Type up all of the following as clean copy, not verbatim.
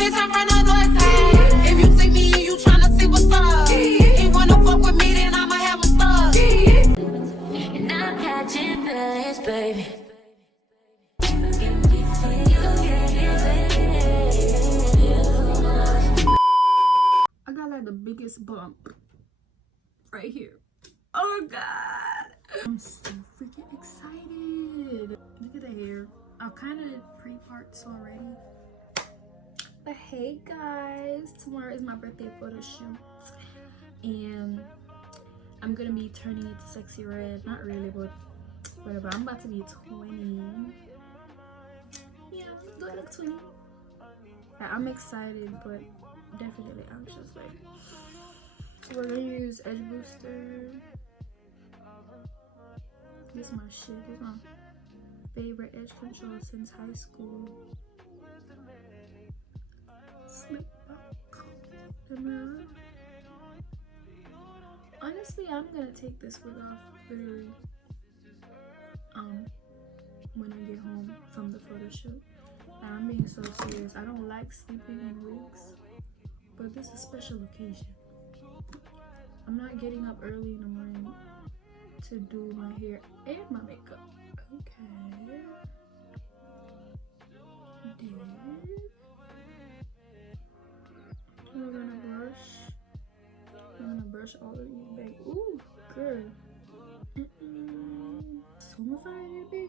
bitch, I'm from the north side. If you see me and you tryna see what's up, you wanna fuck with me, then I'ma have a stuff. And I'm catching feelings, baby. I got like the biggest bump right here. Oh god, I'm so freaking excited. Look at the hair. I kind of did pre-parts already. But hey guys, tomorrow is my birthday photo shoot and I'm gonna be turning it to sexy red. Not really, but whatever. I'm about to be 20. Yeah, do I look 20? Yeah, I'm excited, but definitely anxious. Like, we're gonna use edge booster. This is my shit. This is my favorite edge control since high school. Slip back the mirror. Honestly, I'm gonna take this wig off literally when I get home from the photo shoot. And I'm being so serious. I don't like sleeping in wigs, but this is a special occasion. I'm not getting up early in the morning to do my hair and my makeup. Okay. We're gonna brush. I'm gonna brush all of these back. Ooh, good. So much fire, baby.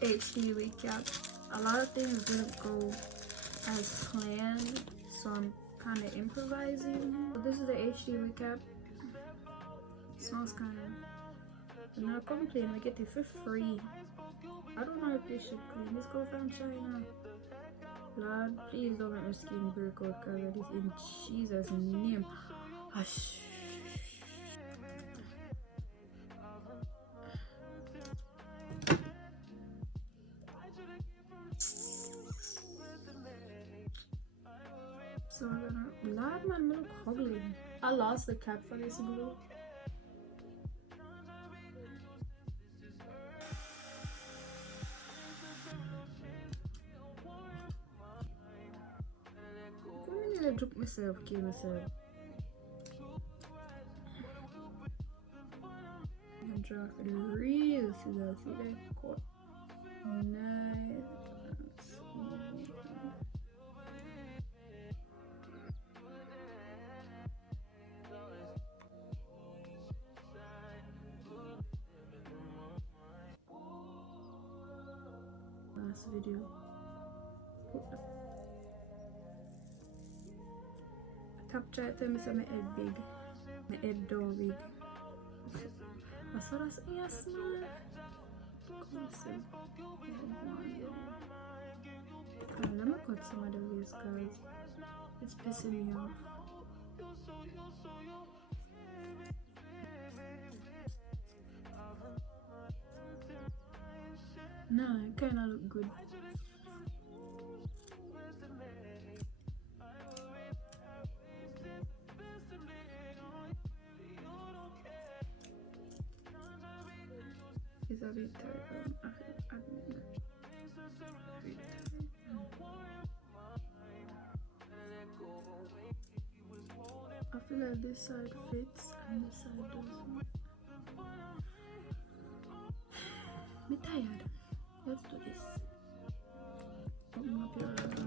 HD recap. A lot of things didn't go as planned, so I'm kind of improvising. But this is the HD recap. Smells kind of. I'm not complaining. I get it for free. I don't know if this should clean. Let's go from China. Lord, please don't let my skin break out because of this in Jesus' name. Hush. So we're gonna. Lord, man, I look ugly. I lost the cap for this glue. I took myself, kill myself. I'm draw for the real scissors. See that? Cool. Nice. Last video. Capture it, tell me my head big. My head down big. I saw that's yes, man. Come see. Let me cut some of the waves because it's pissing me off. No, it kind of look good. It's a bit tight. I feel like this side fits and this side doesn't. I'm tired. Let's do this. Open up your open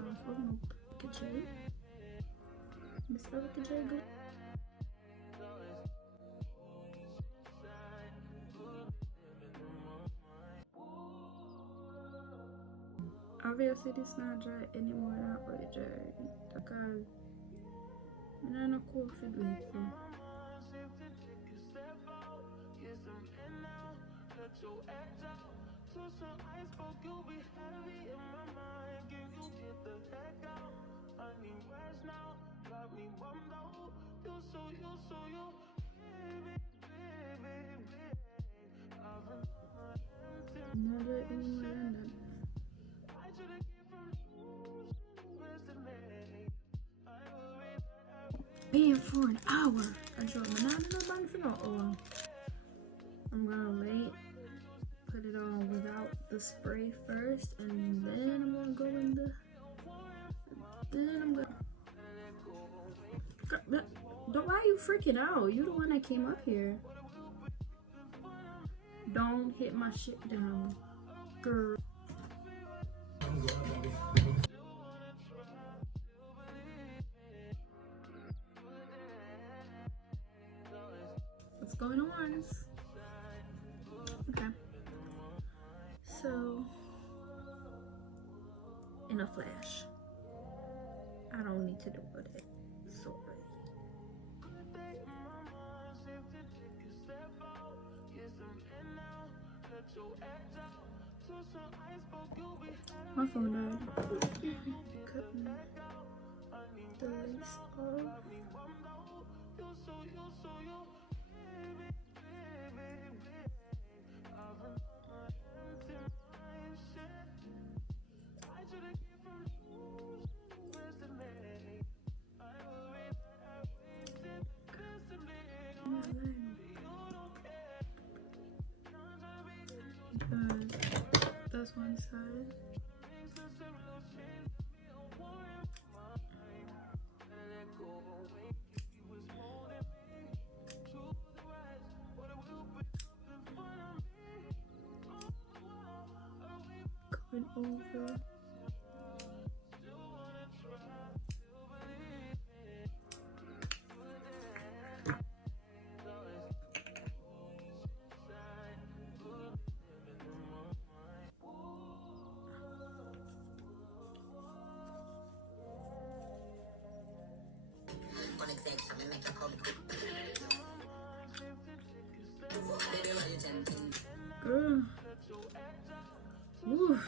up Erika J. Miss Erika J, go. Obviously this not dry anymore, not really dry because I'm not in a cool fit with it. Not dry anymore than that. Being for an hour. I draw my band for no hour. I'm gonna wait, put it on without the spray first, and then I'm gonna go in the Then I'm gonna. Why are you freaking out? You the one that came up here. Don't hit my shit down, girl. What's going on? Okay. So, in a flash, I don't need to do it. Sorry. My phone died. Cutting the lace off. That's one side. Going over. Girl. Woo.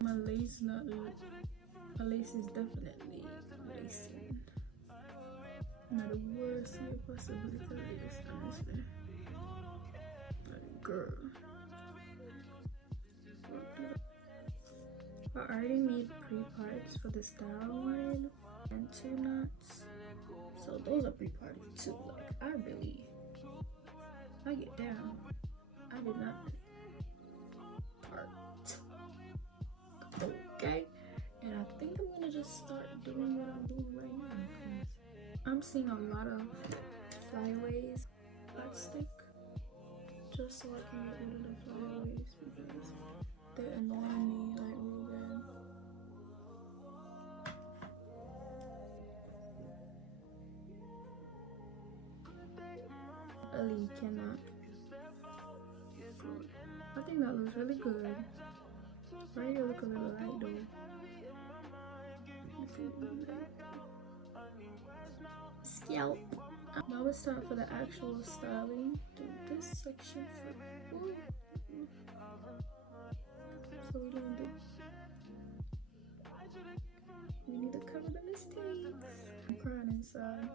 My lace not. My lace is definitely lacing. Not the worst way possible to lace, honestly. Like, girl. I already made pre-parts for the style I wanted and 2 knots. So those are pre-parted too. Like, I get down. I did not part. Okay? And I think I'm gonna just start doing what I'm doing right now, because I'm seeing a lot of flyaways that stick, just so I can get rid of the flyaways because they're annoying me like real bad. Ali cannot. I think that looks really good. Right here look a little light though. Scalp. Now it's time for the actual styling. Do this section first. So we doing this. We need to cover the mistakes. I'm crying inside.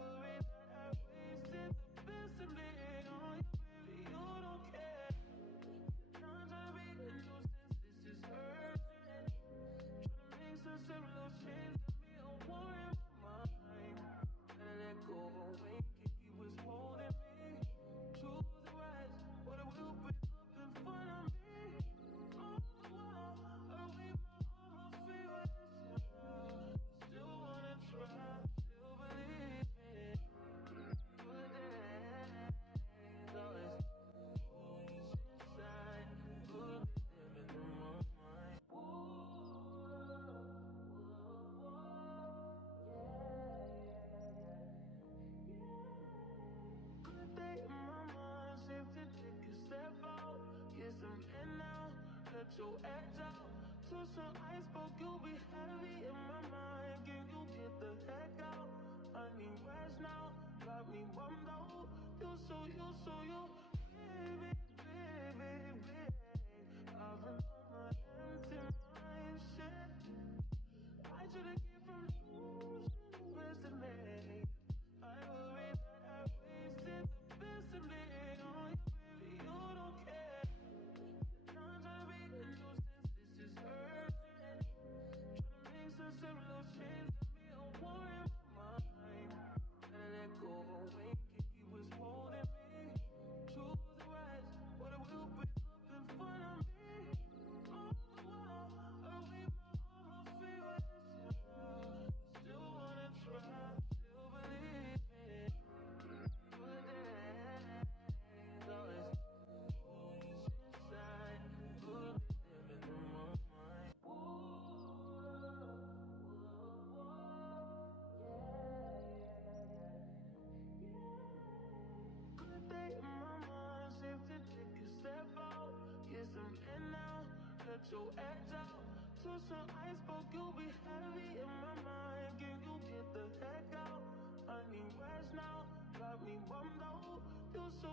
to some iceberg, you'll be heavy in my mind. Can you get the heck out? I need rest now. Got me bummed out. You so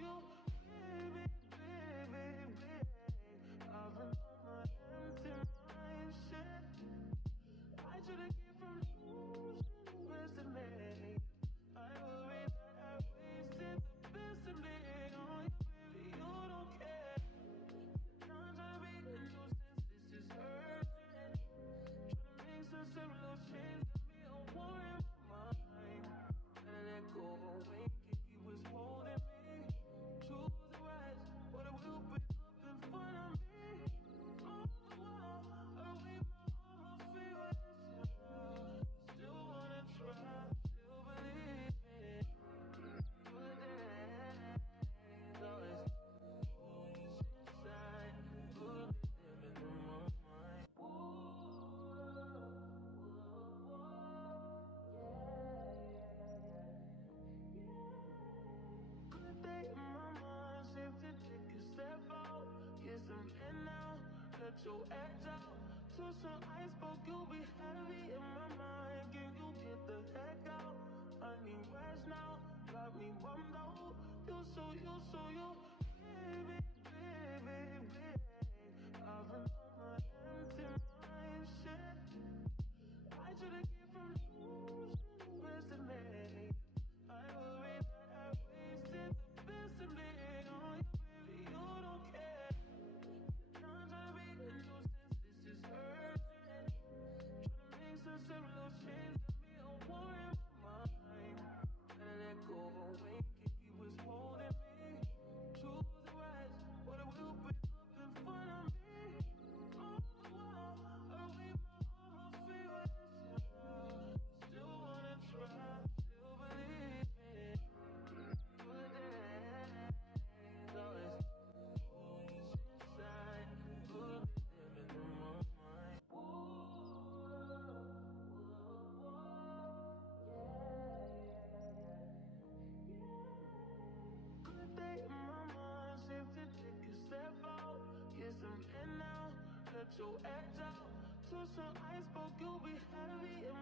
you, baby, baby, baby. I've been on my empty mind, shit. I should've came from losing the best in me. I worry that I wasted the best in me on you, baby. You don't care. I'm trying to be a nuisance. This is urgent. Trying to make some simple change. Got me a war in my mind. Gotta let go away. He was holding me. Choose the right, but it will break up in front of me. On the wall, I wave my arms, feel it. Still wanna try, still believe it. Good days, always inside. Good living in my mind. Good day in my mind, safe to take a step out. Get some air now, let your edge out. To some iceberg, you'll be heavy in my mind. Can you get the heck out? I need rest now, got me bummed out. You so you, baby, baby, baby. I've been on my empty mind, shit. I should've came from losing the best in me. I worry that I wasted the best in me on you, baby. You don't care. I'm trying to be a nuisance. This is urgent. Trying to make some simple change. Got me a war in my mind. Gotta let go away. He was holding me. Choose the right, but it will break up in front of me. On the wall, I wave my arms, feel it. Still wanna try, still believe it. Good days, always inside. Good living in my mind. Good day in my mind, safe to take a step out. Get some air now, let your edge out. To some iceberg, you'll be heavy in